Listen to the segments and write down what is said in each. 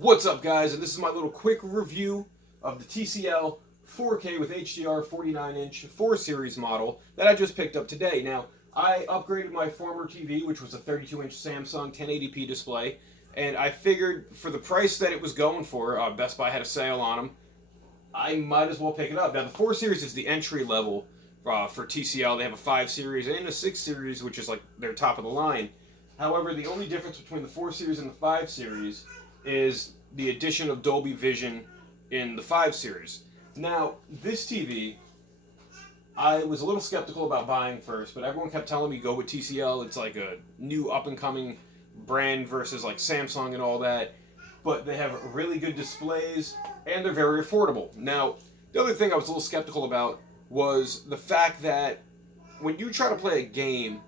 What's up, guys? And this is my little quick review of the TCL 4K with HDR 49-inch 4 Series model that I just picked up today. Now, I upgraded my former TV, which was a 32-inch Samsung 1080p display, and I figured for the price that it was going for, Best Buy had a sale on them, I might as well pick it up. Now, the 4 Series is the entry level for TCL. They have a 5 Series and a 6 Series, which is like their top of the line. However, the only difference between the 4 Series and the 5 Series is the addition of Dolby Vision in the 5 Series. Now, this TV, I was a little skeptical about buying first, but everyone kept telling me go with TCL. It's like a new up-and-coming brand versus like Samsung and all that. But they have really good displays, and they're very affordable. Now, the other thing I was a little skeptical about was the fact that when you try to play a game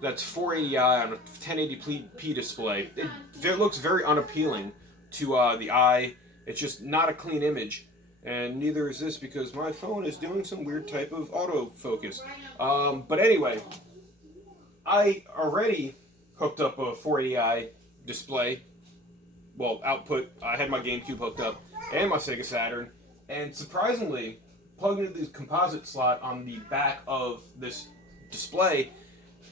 that's 480i on a 1080p display, it looks very unappealing to the eye. It's just not a clean image, and neither is this because my phone is doing some weird type of autofocus. But anyway, I already hooked up a 480i display. Well, output. I had my GameCube hooked up and my Sega Saturn, and surprisingly, plugged into the composite slot on the back of this display,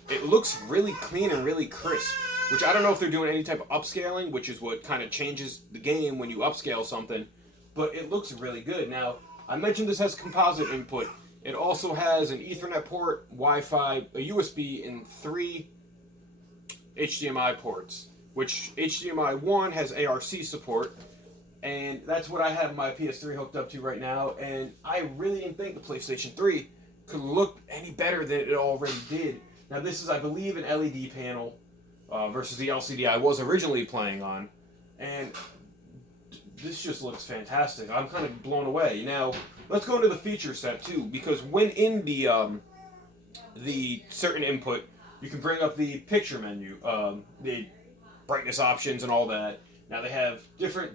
it looks really clean and really crisp, which I don't know if they're doing any type of upscaling, which is what kind of changes the game when you upscale something, but it looks really good. Now, I mentioned this has composite input. It also has an Ethernet port, Wi-Fi, a USB, and 3 HDMI ports, which HDMI 1 has ARC support, and that's what I have my PS3 hooked up to right now, and I really didn't think the PlayStation 3 could look any better than it already did. Now, this is, I believe, an LED panel versus the LCD I was originally playing on, and this just looks fantastic. I'm kind of blown away. Now, let's go into the feature set, too, because when in the certain input, you can bring up the picture menu, the brightness options and all that. Now, they have different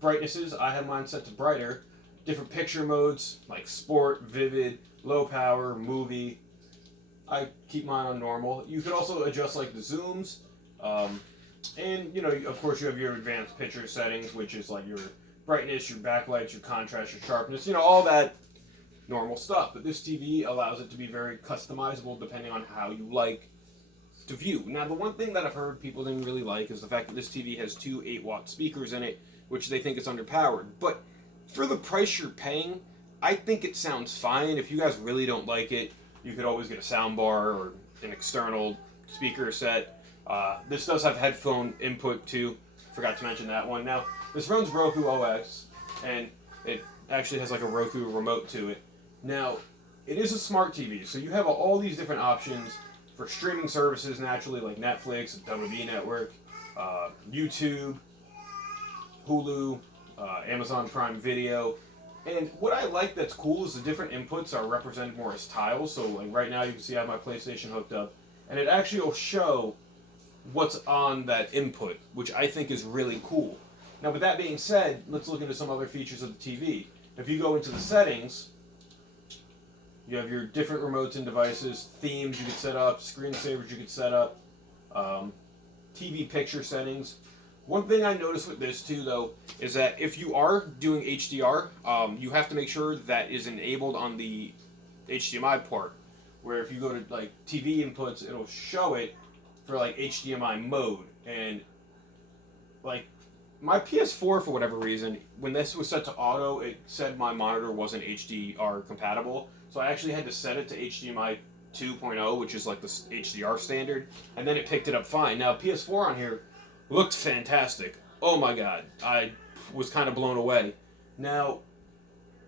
brightnesses. I have mine set to brighter. Different picture modes, like sport, vivid, low power, movie. I keep mine on normal. You can also adjust like the zooms, and you know, of course, you have your advanced picture settings, which is like your brightness, your backlights, your contrast, your sharpness, you know, all that normal stuff. But this TV allows it to be very customizable depending on how you like to view. Now, the one thing that I've heard people didn't really like is the fact that this TV has 2 8-watt speakers in it, which they think is underpowered. But for the price you're paying, I think it sounds fine. If you guys really don't like it, you could always get a sound bar or an external speaker set. This does have headphone input too. Forgot to mention that one. Now, this runs Roku OS, and it actually has like a Roku remote to it. Now, it is a smart TV, so you have all these different options for streaming services naturally, like Netflix, WWE Network, YouTube, Hulu, Amazon Prime Video. And what I like that's cool is the different inputs are represented more as tiles. So like right now you can see I have my PlayStation hooked up, and it actually will show what's on that input, which I think is really cool. Now, with that being said, let's look into some other features of the TV. If you go into the settings, you have your different remotes and devices, themes you could set up, screensavers you could set up, TV picture settings. One thing I noticed with this too, though, is that if you are doing HDR, you have to make sure that is enabled on the HDMI port. Where if you go to like TV inputs, it'll show it for like HDMI mode. And like my PS4, for whatever reason, when this was set to auto, it said my monitor wasn't HDR compatible. So I actually had to set it to HDMI 2.0, which is like the HDR standard, and then it picked it up fine. Now PS4 on here looked fantastic. Oh my god, I was kind of blown away. Now,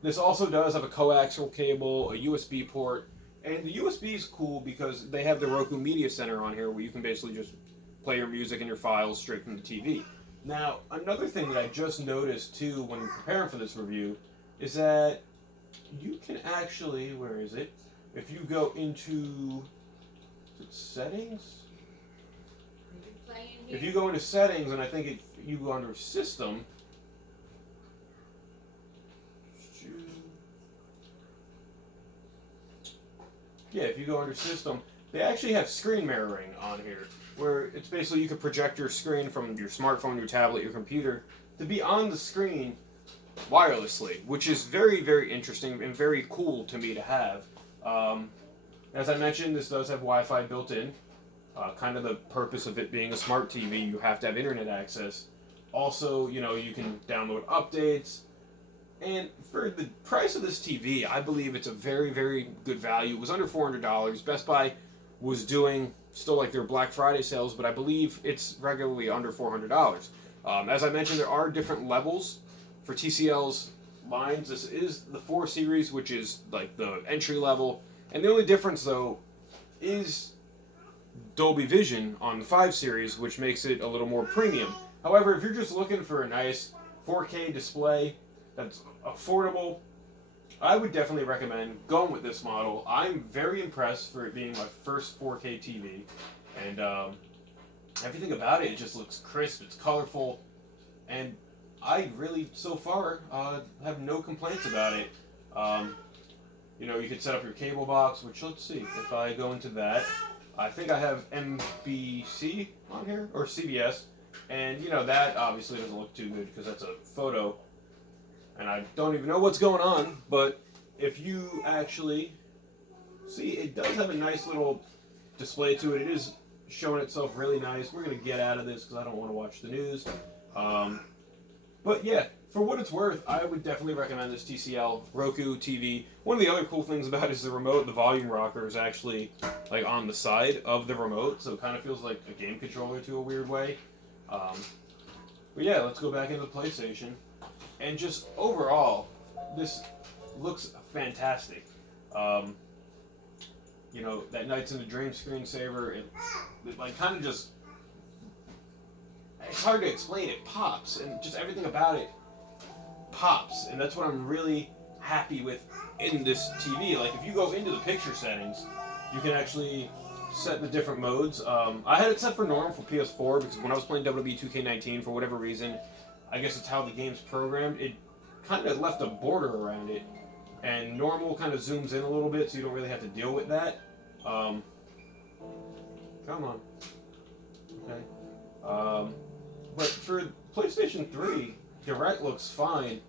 this also does have a coaxial cable, a USB port, and the USB is cool because they have the Roku Media Center on here where you can basically just play your music and your files straight from the TV. Now, another thing that I just noticed too when preparing for this review is that you can actually, where is it? If you go into settings? If you go into settings, and I think you go under system, yeah, if you go under system, they actually have screen mirroring on here, where it's basically you can project your screen from your smartphone, your tablet, your computer to be on the screen wirelessly, which is very, very interesting and very cool to me to have. As I mentioned, this does have Wi-Fi built in. Kind of the purpose of it being a smart TV, you have to have internet access. Also, you know, you can download updates. And for the price of this TV, I believe it's a very, very good value. It was under $400. Best Buy was doing still like their Black Friday sales, but I believe it's regularly under $400. As I mentioned, there are different levels for TCL's lines. This is the 4 series, which is like the entry level. And the only difference, though, is Dolby Vision on the 5 series, which makes it a little more premium. However, if you're just looking for a nice 4K display that's affordable, I would definitely recommend going with this model. I'm very impressed for it being my first 4K TV, and everything about it just looks crisp, it's colorful, and I really, so far, have no complaints about it. You know, you could set up your cable box, which, let's see, if I go into that, I think I have NBC on here, or CBS, and, you know, that obviously doesn't look too good because that's a photo, and I don't even know what's going on, but if you actually see, it does have a nice little display to it. It is showing itself really nice. We're going to get out of this because I don't want to watch the news. But yeah, for what it's worth, I would definitely recommend this TCL Roku TV. One of the other cool things about it is the remote. The volume rocker is actually like on the side of the remote, so it kind of feels like a game controller to a weird way. But yeah, let's go back into the PlayStation. And just overall, this looks fantastic. You know, that Nights in a Dream screensaver, it like kind of just, it's hard to explain. It pops, and just everything about it pops, and that's what I'm really happy with in this TV. Like, if you go into the picture settings, you can actually set the different modes. I had it set for normal for PS4 because when I was playing WWE 2K19, for whatever reason, I guess it's how the game's programmed, it kind of left a border around it, and normal kind of zooms in a little bit, so you don't really have to deal with that. Come on. Okay. But for PlayStation 3, Direct looks fine,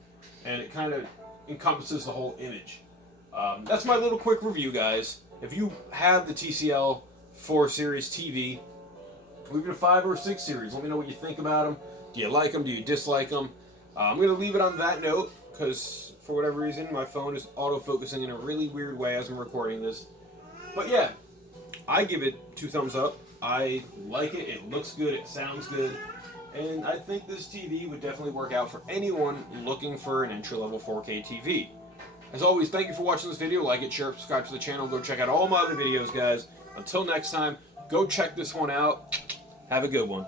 and it kind of encompasses the whole image. That's my little quick review, guys. If you have the TCL 4 Series TV, leave it a 5 or 6 series. Let me know what you think about them. Do you like them? Do you dislike them? I'm going to leave it on that note, because for whatever reason, my phone is autofocusing in a really weird way as I'm recording this. But yeah, I give it 2 thumbs up. I like it. It looks good. It sounds good. And I think this TV would definitely work out for anyone looking for an entry-level 4K TV. As always, thank you for watching this video. Like it, share, subscribe to the channel. Go check out all my other videos, guys. Until next time, go check this one out. Have a good one.